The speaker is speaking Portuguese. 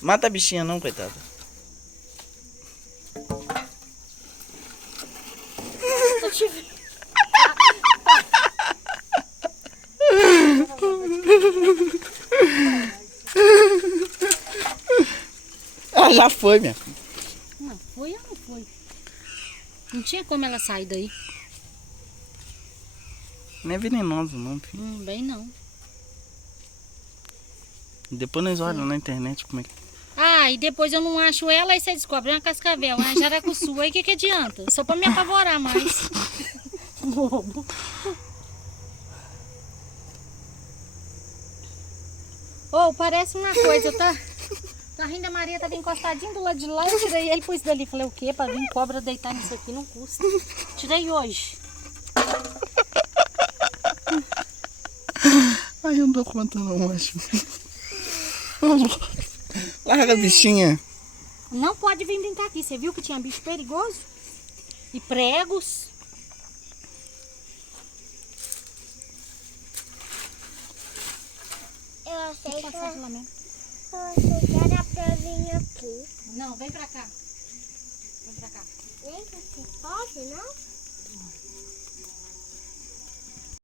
Mata a bichinha não, coitada. Tô te vendo. Ela já foi, minha filha. Não, foi ou não foi? Não tinha como ela sair daí. Não é venenoso não, filho. Bem não. Depois nós olhamos na internet como é que... Ah, e depois eu não acho ela, aí você descobre uma cascavel, uma jaracuçu, aí o que adianta? Só pra me apavorar mais. Bobo. Ô, parece uma coisa, tá? A Carrinho da Maria tava encostadinho do lado de lá, eu tirei ele, pus dali. Falei, o quê? Pra vir cobra deitar nisso aqui não custa. Tirei hoje. Ai, eu não dou conta não, acho. Larga a bichinha. Não pode vir brincar aqui. Você viu que tinha bicho perigoso? E pregos. Eu achei Pode passar de lá mesmo. que era pra vir aqui. Não, vem pra cá. Vem pra cá. Nem você pode, não?